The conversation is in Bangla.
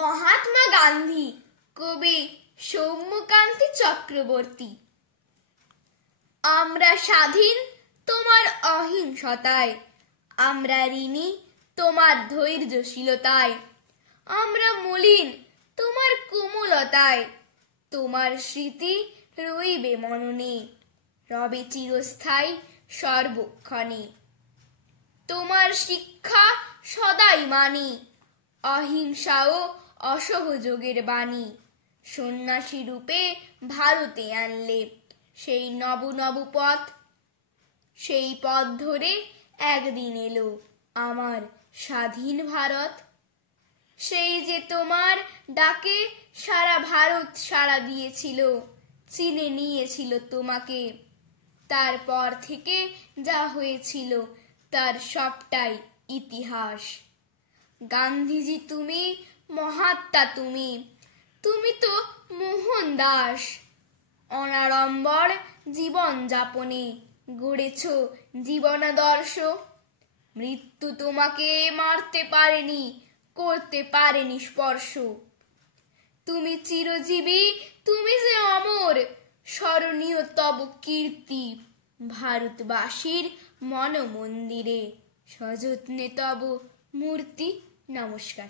মহাত্মা গান্ধী, কবি সৌম্যকান্তি চক্রবর্তী। আমরা স্বাধীন তোমার অহিংসতায়, আমরা ঋণী তোমার ধৈর্যশীলতায়, আমরা মলিন তোমার কোমলতায়, তোমার স্মৃতি রইবে মননে, রবে চিরস্থায়ী সর্বক্ষণে। তোমার শিক্ষা সদাই মানি, অহিংসা ও অসহযোগের বাণী, সন্ন্যাসী রূপে ভারতে আনলে সেই নব নব পথ। সেই পথ ধরে একদিন এলো আমার স্বাধীন ভারত। সেই যে তোমার ডাকে সারা ভারত সাড়া দিয়েছিল, চিনে নিয়েছিল তোমাকে। তারপর থেকে যা হয়েছিল তার সবটাই ইতিহাস। গান্ধীজি তুমি, মহাত্মা তুমি, তুমি তো মোহনদাস। অনাড়ম্বর জীবন যাপনে গড়েছ জীবনাদর্শ। মৃত্যু তোমাকে মারতে পারেনি, করতে পারেনি স্পর্শ। তুমি চিরজীবী, তুমি যে অমর, স্মরণীয় তব কীর্তি। ভারতবাসীর মন মন্দিরে সযত্নে তব মূর্তি। নমস্কার।